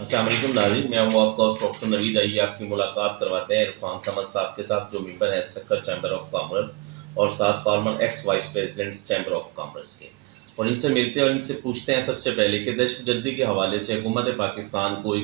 السلام علیکم ناظرین، میں ہوں آپ کا ہوسٹ ڈاکٹر نوید۔ آئیے آپ کی ملاقات کرواتے ہیں عرفان سمد صاحب کے ساتھ، جو ممبر ہے سکر چیمبر آف کامرس اور ساتھ former ex vice president chamber of commerce کے، اور ان سے ملتے ہیں اور ان سے پوچھتے ہیں سب سے پہلے کہ دہشت گردی کے حوالے سے حکومت پاکستان کو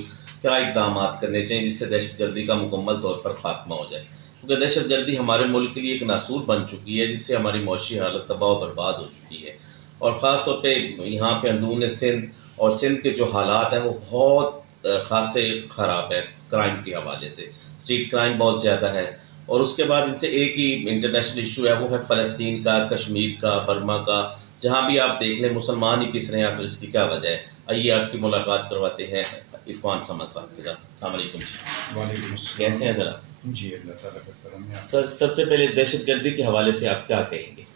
کیا اقدامات کرنے چاہیے جس سے دہشت گردی کا مکمل طور پر خاتمہ ہو جائے، کیونکہ دہشت گردی ہمارے ملک کے لیے ایک ناسور بن چکی ہے جس سے ہماری معاشی حالت تباہ و برباد ہو چکی ہے، اور خاص طور پہ یہاں پہ اندرون سندھ اور سندھ کے جو حالات ہیں وہ بہت خاص سے خراب ہے کرائم کے حوالے سے، اسٹریٹ کرائم بہت زیادہ ہے، اور اس کے بعد ان سے ایک ہی انٹرنیشنل ایشو ہے، وہ ہے فلسطین کا، کشمیر کا، برما کا، جہاں بھی آپ دیکھ لیں مسلمان ہی پس رہے ہیں، آخر اس کی کیا وجہ ہے؟ آئیے آپ کی ملاقات کرواتے ہیں عرفان سمد صاحب کے ساتھ۔ السلام علیکم جی، وعلیکم السلام۔ کیسے ہیں ذرا؟ جی اللہ تعالیٰ کا کرم ہے۔ سر سب سے پہلے دہشت گردی کے حوالے سے آپ کیا کہیں گے؟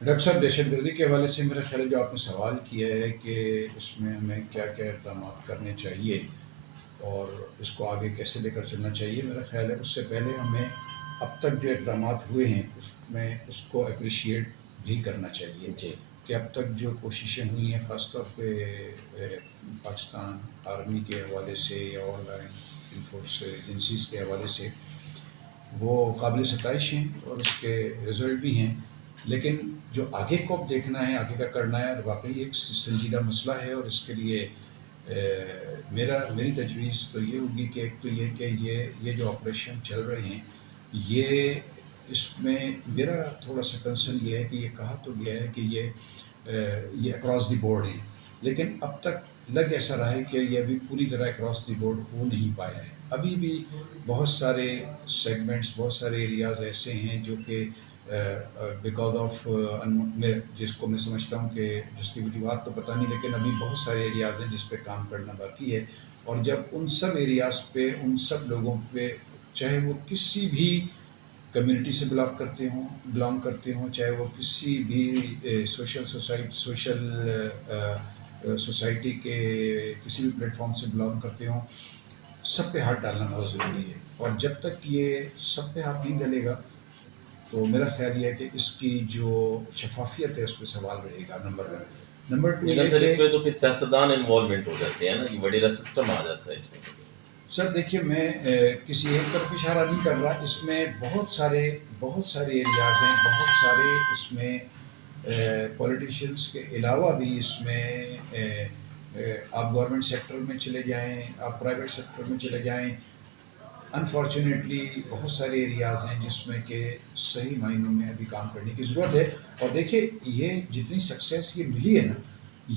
ڈاکٹر صاحب، دہشت گردی کے حوالے سے میرا خیال ہے جو آپ نے سوال کیا ہے کہ اس میں ہمیں کیا کیا اقدامات کرنے چاہیے اور اس کو آگے کیسے لے کر چلنا چاہیے، میرا خیال ہے اس سے پہلے ہمیں اب تک جو اقدامات ہوئے ہیں اس میں اس کو اپریشیٹ بھی کرنا چاہیے جی کہ اب تک جو کوششیں ہوئی ہیں خاص طور پہ پاکستان آرمی کے حوالے سے یا آل لائن فورس ایجنسیز کے حوالے سے، وہ قابل ستائش ہیں اور اس کے رزلٹ بھی ہیں، لیکن جو آگے کو اب دیکھنا ہے، آگے کا کرنا ہے، اور واقعی ایک سنجیدہ مسئلہ ہے، اور اس کے لیے میری تجویز تو یہ ہوگی کہ ایک تو یہ کہ یہ جو آپریشن چل رہے ہیں، یہ اس میں میرا تھوڑا سا کنسرن یہ ہے کہ یہ کہا تو گیا ہے کہ یہ اکراس دی بورڈ ہے، لیکن اب تک لگ ایسا رہا ہے کہ یہ ابھی پوری طرح اکراس دی بورڈ ہو نہیں پایا ہے۔ ابھی بھی بہت سارے سیگمنٹس، بہت سارے ایریاز ایسے ہیں جو کہ بیکاز آف جس کو میں سمجھتا ہوں کہ جس کی وجوہات تو پتہ نہیں، لیکن ابھی بہت سارے ایریاز ہیں جس پہ کام کرنا باقی ہے، اور جب ان سب ایریاز پہ ان سب لوگوں پہ، چاہے وہ کسی بھی کمیونٹی سے بلانگ کرتے ہوں، چاہے وہ کسی بھی سوسائٹی کے کسی بھی پلیٹ فارم سے بلانگ کرتے ہوں، سب پہ ہاتھ ڈالنا بہت ضروری ہے، اور جب تک یہ سب پہ ہاتھ نہیں ڈلے گا تو میرا خیال یہ ہے کہ اس کی جو شفافیت ہے اس پہ سوال رہے گا، نمبر 1۔ نمبر 2 لیکن یہ سر کہ اس میں تو پھر سیاستدان انوالومنٹ ہو جاتے ہیں نا، یہ وڈیرا سسٹم آ جاتا ہے اس میں۔ سر دیکھیے، میں کسی ایک طرف اشارہ نہیں کر رہا، اس میں بہت سارے ایریاز ہیں، بہت سارے اس میں پولیٹیشینس کے علاوہ بھی اس میں آپ گورنمنٹ سیکٹر میں چلے جائیں، آپ پرائیویٹ سیکٹر میں چلے جائیں، انفارچونیٹلی بہت سارے ایریاز ہیں جس میں کہ صحیح معنوں میں ابھی کام کرنے کی ضرورت ہے، اور دیکھیے یہ جتنی سکسیس یہ ملی ہے نا،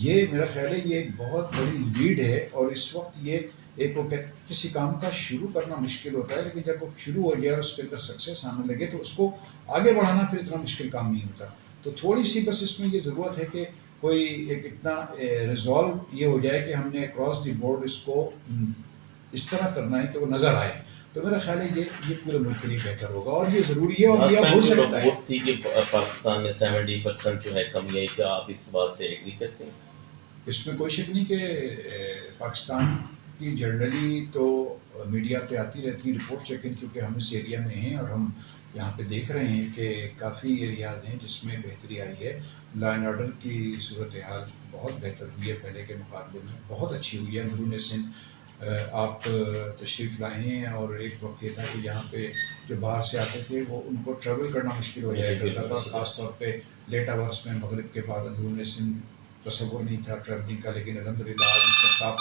یہ میرا خیال ہے یہ ایک بہت بڑی لیڈ ہے، اور اس وقت یہ ایک وہ کسی کام کا شروع کرنا مشکل ہوتا ہے، لیکن جب وہ شروع ہو گیا اور اس کے اندر سکسیس آنے لگے تو اس کو آگے بڑھانا پھر اتنا مشکل کام نہیں ہوتا، تو تھوڑی سی بس اس میں یہ ضرورت ہے کہ کوئی ایک اتنا ریزالو یہ ہو جائے کہ ہم نے اکراس دی بورڈ اس کو اس طرح کرنا ہے کہ وہ نظر آئے، تو میرا خیال ہے یہ پورے ملک کے لیے بہتر ہوگا، اور یہ ضروری ہے اور یہ ہو سکتا ہے۔ رپورٹ تھی کہ پاکستان میں 70% جو ہے کمی ہے، کیا آپ اس بات سے ایگری کرتے ہیں؟ اس میں کوئی شک نہیں کہ پاکستان کی جنرلی تو میڈیا پہ آتی رہتی ہیں رپورٹس، لیکن کیونکہ ہم اس ایریا میں ہیں اور ہم یہاں پہ دیکھ رہے ہیں کہ کافی ایریاز ہیں جس میں بہتری آئی ہے، لا اینڈ آرڈر کی صورتحال بہت بہتر ہوئی ہے، پہلے کے مقابلے میں بہت اچھی ہوئی ہے اندرون سندھ۔ آپ تشریف لائے ہیں، اور ایک وقت یہ تھا کہ یہاں پہ جو باہر سے آتے تھے وہ ان کو ٹریول کرنا مشکل ہو جایا کرتا تھا، خاص طور پہ لیٹ آورس میں مغرب کے بعد اندرون سندھ تصور نہیں تھا ٹریولنگ کا، لیکن الحمدللہ آج اس وقت آپ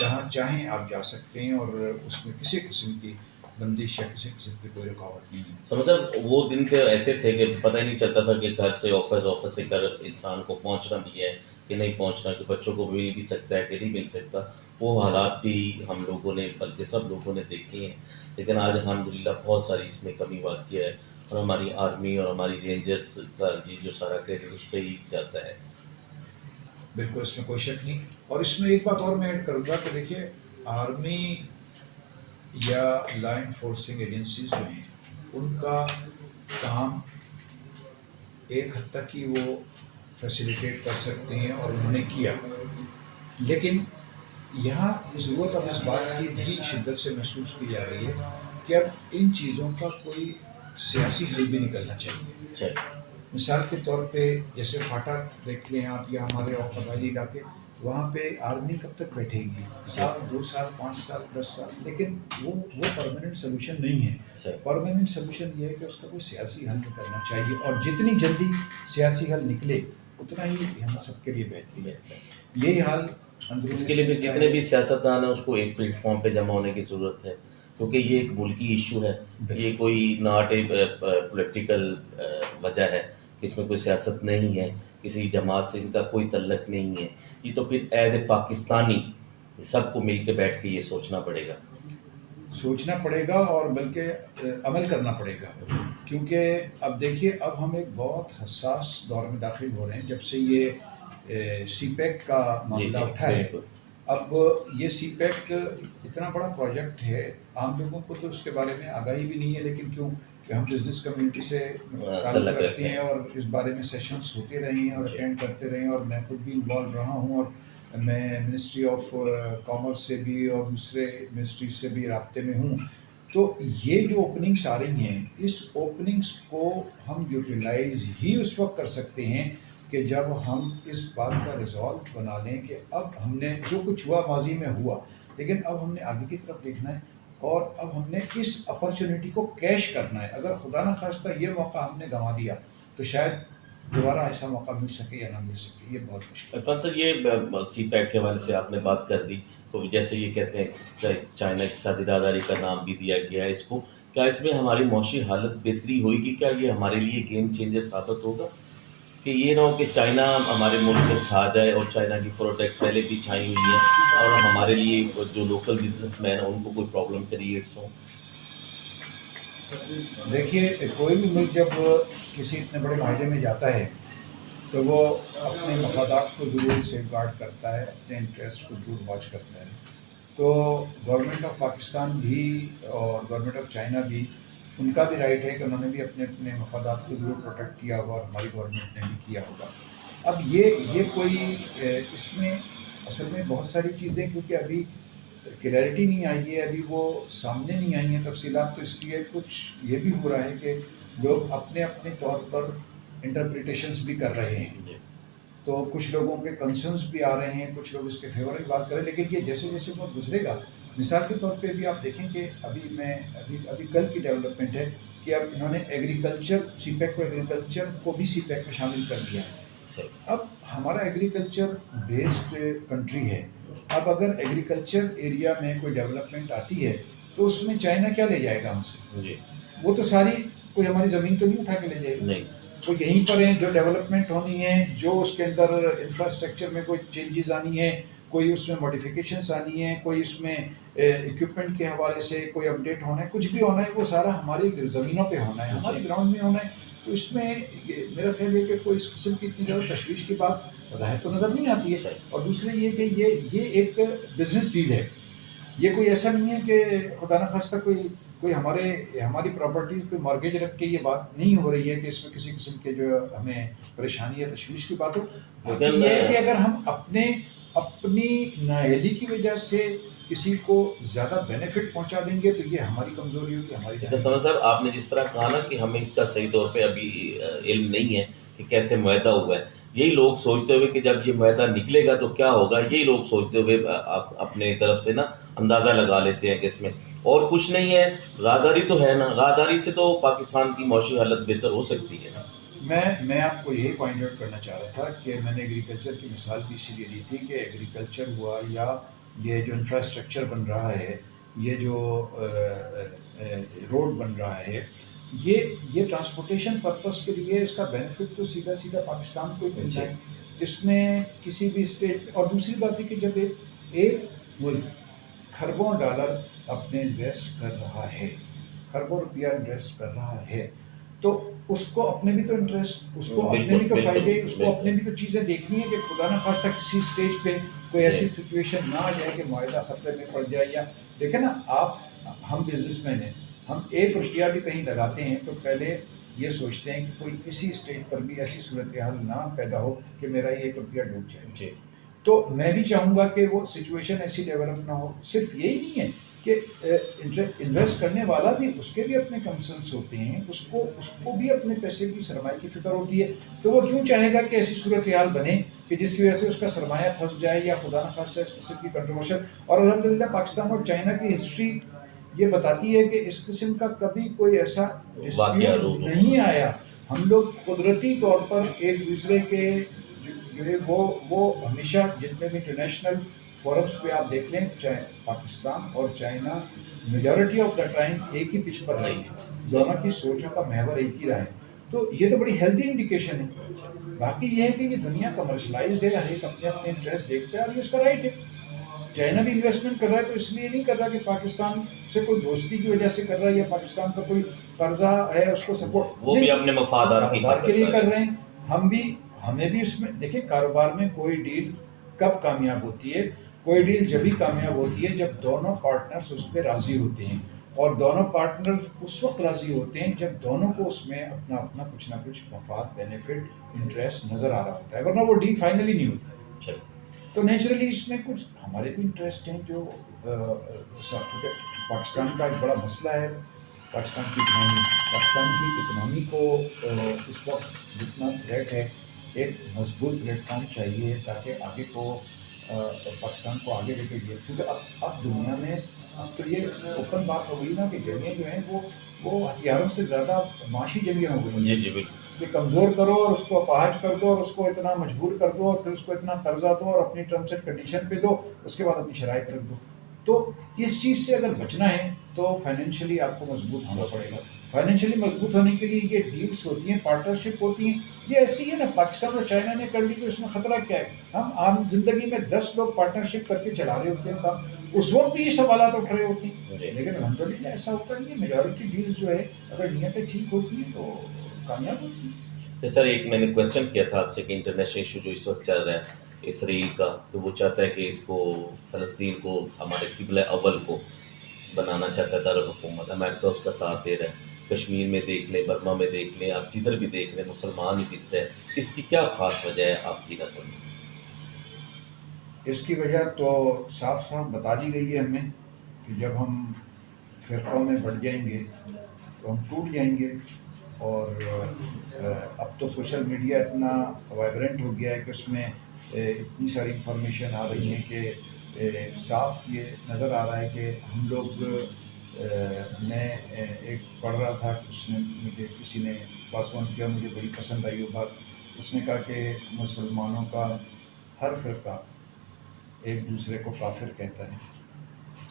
جہاں چاہیں آپ جا سکتے ہیں، اور اس میں کسی قسم کی بندش یا کسی قسم کی کوئی رکاوٹ نہیں ہے۔ سمجھ صاحب، وہ دن کے ایسے تھے کہ پتہ ہی نہیں چلتا تھا کہ گھر سے آفس سے گھر انسان کو پہنچنا بھی ہے کہ نہیں پہنچنا، کہ بچوں کو مل بھی سکتا ہے کہ نہیں مل سکتا، وہ حالات بھی ہم لوگوں نے بلکہ سب لوگوں نے دیکھے ہیں، لیکن آج الحمدللہ بہت ساری اس میں کمی واقع ہے، اور ہماری آرمی اور ہماری رینجرز کا جو سارا کریڈٹ اس پہ ہی جاتا ہے۔ بالکل، اس میں کوئی شک نہیں، اور اس میں ایک بات اور میں ایڈ کروں گا کہ دیکھیے آرمی یا لا انفورسنگ ایجنسیز جو ہیں ان کا کام ایک حد تک ہی وہ فیسیلیٹیٹ کر سکتے ہیں، اور انہوں نے کیا، لیکن یہاں ضرورت اب اس بات کی بھی شدت سے محسوس کی جا رہی ہے کہ اب ان چیزوں کا کوئی سیاسی حل بھی نکلنا چاہیے۔ مثال کے طور پہ جیسے فاٹا دیکھ لیں آپ، یا ہمارے قبائلی علاقے، وہاں پہ آرمی کب تک بیٹھے گی؟ سال 2 سال 5 سال 10 سال، لیکن وہ پرماننٹ سلوشن نہیں ہے. پرماننٹ سلوشن یہ ہے کہ اس کا کوئی سیاسی حل نکلنا چاہیے، اور جتنی جلدی سیاسی حل نکلے اتنا ہی ہم سب کے لیے بہتری ہے. یہی حال اس کے لیے پھر جتنے بھی سیاستدان ہیں اس کو ایک پلیٹ فارم پہ جمع ہونے کی ضرورت ہے، کیونکہ یہ ایک ملکی ایشو ہے. یہ کوئی ناٹ اے پولیٹیکل وجہ ہے، اس میں کوئی سیاست نہیں ہے، کسی جماعت سے ان کا کوئی تعلق نہیں ہے. یہ تو پھر ایز اے پاکستانی سب کو مل کے بیٹھ کے یہ سوچنا پڑے گا اور بلکہ عمل کرنا پڑے گا. کیونکہ اب دیکھیے، اب ہم ایک بہت حساس دور میں داخل ہو رہے ہیں جب سے یہ سی پیک کا معاملہ اٹھا ہے. اب یہ سی پیک اتنا بڑا پروجیکٹ ہے، عام لوگوں کو تو اس کے بارے میں آگاہی بھی نہیں ہے، لیکن کیوں کہ ہم بزنس کمیونٹی سے تعلق رکھتے ہیں اور اس بارے میں سیشنز ہوتے رہے ہیں اور اٹینڈ کرتے رہے ہیں، اور میں خود بھی انوالو رہا ہوں، اور میں منسٹری آف کامرس سے بھی اور دوسرے منسٹریز سے بھی رابطے میں ہوں. تو یہ جو اوپننگس آ رہی ہیں، اس اوپننگس کو ہم یوٹیلائز ہی اس وقت کر سکتے ہیں کہ جب ہم اس بات کا ریزالو بنا لیں کہ اب ہم نے جو کچھ ہوا ماضی میں ہوا، لیکن اب ہم نے آگے کی طرف دیکھنا ہے، اور اب ہم نے اس اپرچونیٹی کو کیش کرنا ہے. اگر خدا نہ خواستہ یہ موقع ہم نے گنوا دیا تو شاید دوبارہ ایسا موقع مل سکے یا نہ مل سکے، یہ بہت مشکل ہے. عرفان سر، یہ سی پیک کے حوالے سے آپ نے بات کر دی، تو جیسے یہ کہتے ہیں چائنا کے ساتھ اراداری کا نام بھی دیا گیا ہے اس کو، کیا اس میں ہماری معاشی حالت بہتری ہوئے گی؟ کیا یہ ہمارے لیے گیم چینجر ثابت ہوگا کہ یہ نہ ہو کہ چائنا ہمارے ملک میں چھا جائے، اور چائنا کی پروڈکٹ پہلے بھی چھائی ہوئی ہے اور ہمارے لیے جو لوکل بزنس مین ہیں ان کو کوئی پرابلم کریٹس ہوں؟ دیکھیے، کوئی بھی ملک جب کسی اتنے بڑے معاہدے میں جاتا ہے تو وہ اپنے مفادات کو ضرور سیف گارڈ کرتا ہے، اپنے انٹرسٹ کو ضرور واچ کرتا ہے. تو گورنمنٹ آف پاکستان بھی اور گورنمنٹ آف چائنا بھی، ان کا بھی رائٹ ہے کہ انہوں نے بھی اپنے مفادات کو ضرور پروٹیکٹ کیا ہوگا، اور ہماری گورنمنٹ نے بھی کیا ہوگا. اب یہ کوئی اس میں اصل میں بہت ساری چیزیں، کیونکہ ابھی کلیئرٹی نہیں آئی ہے، ابھی وہ سامنے نہیں آئی ہیں تفصیلات، تو اس لیے کچھ یہ بھی ہو رہا ہے کہ لوگ اپنے اپنے طور پر انٹرپریٹیشنز بھی کر رہے ہیں. تو کچھ لوگوں کے کنسرنز بھی آ رہے ہیں، کچھ لوگ اس کے فیور میں بات کریں، لیکن یہ جیسے جیسے وقت گزرے گا، مثال کے طور پہ بھی آپ دیکھیں کہ ابھی کل کی ڈیولپمنٹ ہے کہ اب انہوں نے ایگریکلچر سی پیک کو بھی سی پیک میں شامل کر دیا ہے. اب ہمارا ایگریکلچر بیسڈ کنٹری ہے، اب اگر ایگریکلچر ایریا میں کوئی ڈیولپمنٹ آتی ہے تو اس میں چائنا کیا لے جائے گا ہم سے؟ وہ تو ساری کوئی ہماری زمین تو نہیں اٹھا کے لے جائے گا. وہ یہیں پر ہیں جو ڈیولپمنٹ ہونی ہے، جو اس کے اندر انفراسٹرکچر میں کوئی چینجز آنی ہے، کوئی اس میں ماڈیفیکیشنس آنی ہے، کوئی اس میں اکوپمنٹ کے حوالے سے کوئی اپڈیٹ ہونا ہے، کچھ بھی ہونا ہے، وہ سارا ہماری زمینوں پہ ہونا ہے، ہماری گراؤنڈ میں ہونا ہے. تو اس میں میرا خیال ہے کہ کوئی اس قسم کی اتنی زیادہ تشویش کی بات ظاہر تو نظر نہیں آتی ہے. اور دوسرے یہ کہ یہ ایک بزنس ڈیل ہے، یہ کوئی ایسا نہیں ہے کہ خدا نہ خواستہ کوئی ہماری پراپرٹی کوئی مارگیج رکھ کے یہ بات نہیں ہو رہی ہے کہ اس میں کسی قسم کے جو ہمیں پریشانی یا تشویش کی بات ہو. یہ ہے کہ اگر ہم اپنی نااہلی کی وجہ سے کسی کو زیادہ بینیفٹ پہنچا دیں گے تو یہ ہماری کمزوری ہوگی، ہماری. سمجھ صاحب، آپ نے جس طرح کہا نا کہ ہمیں اس کا صحیح طور پہ ابھی علم نہیں ہے کہ کیسے معاہدہ ہوا ہے، یہی لوگ سوچتے ہوئے کہ جب یہ معاہدہ نکلے گا تو کیا ہوگا، یہی لوگ سوچتے ہوئے اپنے طرف سے نا اندازہ لگا لیتے ہیں کہ اس میں اور کچھ نہیں ہے. راہداری تو ہے نا، راہداری سے تو پاکستان کی معاشی حالت بہتر ہو سکتی ہے نا. میں آپ کو یہی پوائنٹ آؤٹ کرنا چاہ رہا تھا کہ میں نے ایگریکلچر کی مثال بھی اسی لیے دی تھی کہ ایگریکلچر ہوا یا یہ جو انفراسٹرکچر بن رہا ہے، یہ جو روڈ بن رہا ہے، یہ ٹرانسپورٹیشن پرپس کے لیے اس کا بینیفٹ تو سیدھا پاکستان کو ہی ملتا ہے. اس میں کسی بھی اسٹیٹ. اور دوسری بات ہے کہ جب ایک ملک کھربوں ڈالر اپنے انویسٹ کر رہا ہے، کھربوں روپیہ انویسٹ کر رہا ہے، تو اس کو اپنے بھی تو انٹرسٹ، اس کو اپنے بھی تو فائدے، اس کو اپنے بھی تو چیزیں دیکھنی ہے کہ خدا نہ خواستہ کسی اسٹیج پہ کوئی ایسی سچویشن نہ آ جائے کہ معاہدہ خطرے میں پڑ جائے. یا دیکھیں نا ہم بزنس مین ہیں، ہم 1 روپیہ بھی کہیں لگاتے ہیں تو پہلے یہ سوچتے ہیں کہ کوئی کسی اسٹیج پر بھی ایسی صورتحال نہ پیدا ہو کہ میرا یہ 1 روپیہ ڈوب جائے. تو میں بھی چاہوں گا کہ وہ سچویشن ایسی ڈیولپ نہ ہو. صرف یہی نہیں ہے کہ انویسٹ کرنے والا بھی اس کے بھی اپنے کنسرنس ہوتے ہیں، اس کو بھی اپنے پیسے کی سرمایہ کی فکر ہوتی ہے، تو وہ کیوں چاہے گا کہ ایسی صورتحال بنے کہ جس کی وجہ سے اس کا سرمایہ پھنس جائے یا خدا نہ خواستہ اس قسم کی کنٹروورشل. اور الحمدللہ پاکستان اور چائنا کی ہسٹری یہ بتاتی ہے کہ اس قسم کا کبھی کوئی ایسا ڈسپیوٹ نہیں آیا. ہم لوگ قدرتی طور پر ایک دوسرے کے جو ہے وہ ہمیشہ جتنے بھی انٹرنیشنل فورمز پہ آپ دیکھ لیں، چاہے پاکستان اور China majority of the time ایک ہی پچ پر رہی ہے، دونوں کی سوچوں کا محور ایک ہی رہا ہے. تو یہ تو بڑی ہیلدی انڈیکیشن ہے. باقی یہ ہے کہ یہ دنیا کمرشلائزڈ ہے، ہر ایک اپنے اپنے انٹرسٹ دیکھتا ہے اور یہ اس کا رائٹ ہے. چائنا بھی انویسٹمنٹ کر رہا ہے تو اس لیے نہیں کر رہا کہ پاکستان سے کوئی دوستی کی وجہ سے کر رہا ہے یا پاکستان کا کوئی قرضہ ہے اس کو سپورٹ، وہ بھی اپنے مفادات کے لیے کر رہے ہیں. ہمیں بھی اس میں دیکھیں، کاروبار میں کوئی ڈیل کب کامیاب ہوتی ہے؟ کوئی ڈیل جبھی کامیاب ہوتی ہے جب دونوں پارٹنرز اس پہ راضی ہوتے ہیں، اور دونوں پارٹنرز اس وقت راضی ہوتے ہیں جب دونوں کو اس میں اپنا اپنا کچھ نہ کچھ مفاد، بینیفٹ، انٹرسٹ نظر آ رہا ہوتا ہے، ورنہ وہ ڈیل فائنلی نہیں ہوتی. تو نیچرلی اس میں کچھ ہمارے بھی انٹرسٹ ہیں جو پاکستان کا ایک بڑا مسئلہ ہے. پاکستان کی اکنامی کو اس وقت جتنا تھریٹ ہے، ایک مضبوط پلیٹ فارم چاہیے تاکہ آگے کو پاکستان کو آگے لے کے گئے. کیونکہ اب دنیا میں اب تو یہ اوپن بات ہو گئی نا کہ جنگیں جو ہیں وہ ہتھیاروں سے زیادہ معاشی جنگیں ہو گئی ہیں کہ کمزور کرو اور اس کو اپاہج کر دو اور اس کو اتنا مجبور کر دو اور پھر اس کو اتنا قرضہ دو اور اپنی ٹرمس اینڈ کنڈیشن پہ دو، اس کے بعد اپنی شرائط رکھ دو. تو اس چیز سے اگر بچنا ہے تو فائنینشلی آپ کو مضبوط ہونا پڑے گا. فائنینشلی مضبوط ہونے کے لیے یہ ڈیلز ہوتی ہیں، پارٹنرشپ ہوتی ہیں. یہ ایسی ہے نا، پاکستان اور چائنا نے کر لی تو اس میں خطرہ کیا ہے؟ ہم عام زندگی میں 10 لوگ پارٹنرشپ کر کے چلا رہے ہوتے ہیں کام، اس وقت بھی یہ سوالات اٹھ رہے ہوتے ہیں. لیکن الحمدللہ ایسا ہوتا نہیں ہے. میجورٹی ڈیلز جو ہے اگر نیتیں ٹھیک ہوتی ہیں تو کامیاب ہوتی ہیں. سر ایک میں نے کوشچن کیا تھا آپ سے کہ انٹرنیشنل ایشو جو اس وقت چل رہا ہے اسرائیل کا، تو وہ چاہتا ہے کہ اس کو فلسطین کو ہمارے قبلہ اول کو بنانا چاہتا ہے دارالحکومت. امریکہ اس کا ساتھ دے رہا ہے. کشمیر میں دیکھ لیں، برما میں دیکھ لیں، آپ جدھر بھی دیکھ لیں مسلمان ہی پس رہے. اس کی کیا خاص وجہ ہے آپ کی نظر میں؟ اس کی وجہ تو صاف صاف بتا دی گئی ہے ہمیں کہ جب ہم فرقوں میں بڑھ جائیں گے تو ہم ٹوٹ جائیں گے. اور اب تو سوشل میڈیا اتنا وائبرنٹ ہو گیا ہے کہ اس میں اتنی ساری انفارمیشن آ رہی ہیں کہ صاف یہ نظر آ رہا ہے کہ ہم لوگ میں ایک پڑھ رہا تھا، اس نے مجھے کسی نے پاس آن کیا، مجھے بڑی پسند آئی وہ بات. اس نے کہا کہ مسلمانوں کا ہر فرقہ ایک دوسرے کو کافر کہتا ہے،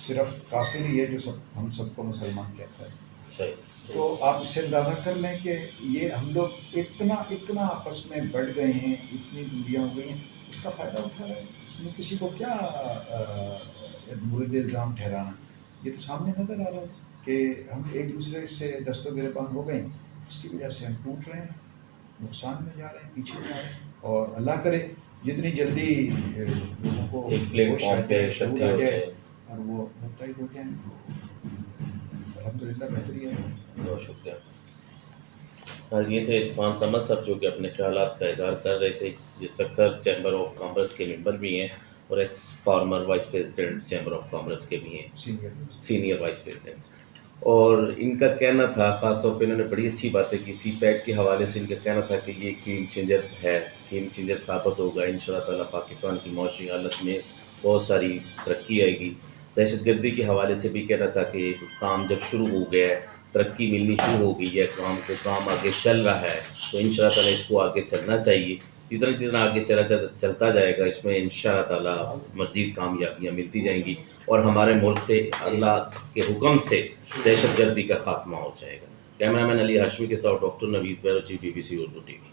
صرف کافر ہی ہے جو ہم سب کو مسلمان کہتا ہے. تو آپ اس سے اندازہ کر لیں کہ یہ ہم لوگ اتنا آپس میں بڑھ گئے ہیں، اتنی دوریاں ہو گئی ہیں. اس کا فائدہ اٹھا رہے ہیں. اس میں کسی کو کیا مورد الزام ٹھہرانا؟ یہ تو سامنے نظر آ رہا ہے کہ ہم ایک دوسرے سے دست و گریبان ہو گئے. اس کی وجہ سے ہم ٹوٹ رہے ہیں، نقصان میں جا رہے ہیں، پیچھے جا رہے ہیں. اور اللہ کرے جتنی جلدی لوگوں کو شعور آ جائے اور وہ متحد ہو جائیں. الحمدللہ بہتری ہے. بہت شکریہ. آج یہ تھے عرفان سمد صاحب جو کہ اپنے خیالات کا اظہار کر رہے تھے، یہ سکھر چیمبر آف کامرس کے ممبر بھی ہیں اور ex former vice president chamber of commerce کے بھی ہیں، سینئر وائس پریزیڈنٹ. اور ان کا کہنا تھا، خاص طور پہ انہوں نے بڑی اچھی باتیں کی سی پیک کے حوالے سے. ان کا کہنا تھا کہ یہ گیم چینجر ہے، گیم چینجر ثابت ہوگا انشاءاللہ تعالیٰ. پاکستان کی معاشی حالت میں بہت ساری ترقی آئے گی. دہشت گردی کے حوالے سے بھی کہنا تھا کہ کام جب شروع ہو گیا ہے، ترقی ملنی شروع ہو گئی ہے، کام آگے چل رہا ہے، تو انشاءاللہ تعالیٰ اس کو آگے چلنا چاہیے. جتنا آگے چلتا جائے گا اس میں انشاءاللہ تعالیٰ مزید کامیابیاں ملتی جائیں گی اور ہمارے ملک سے اللہ کے حکم سے دہشت گردی کا خاتمہ ہو جائے گا. کیمرہ مین علی ہاشمی کے ساتھ ڈاکٹر نوید بیروچی، BBC اردو TV.